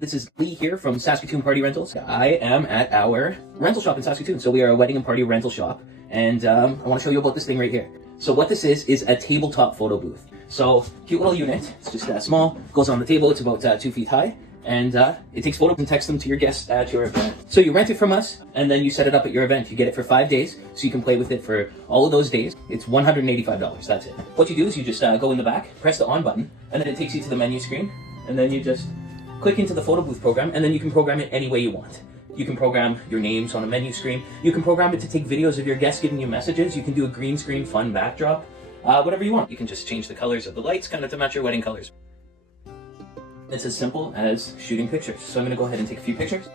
This is Lee here from Saskatoon Party Rentals. I am at our rental shop in Saskatoon. So we are a wedding and party rental shop, and I want to show you about this thing right here. So what this is a tabletop photo booth. So cute little unit. It's just that small. Goes on the table. It's about 2 feet high, and it takes photos and texts them to your guests at your event. So you rent it from us, and then you set it up at your event. You get it for 5 days, so you can play with it for all of those days. It's $185. That's it. What you do is you just go in the back, press the on button, and then it takes you to the menu screen, and then you just click into the photo booth program, and then you can program it any way you want. You can program your names on a menu screen. You can program it to take videos of your guests giving you messages. You can do a green screen fun backdrop, whatever you want. You can just change the colors of the lights kind of to match your wedding colors. It's as simple as shooting pictures. So I'm going to go ahead and take a few pictures.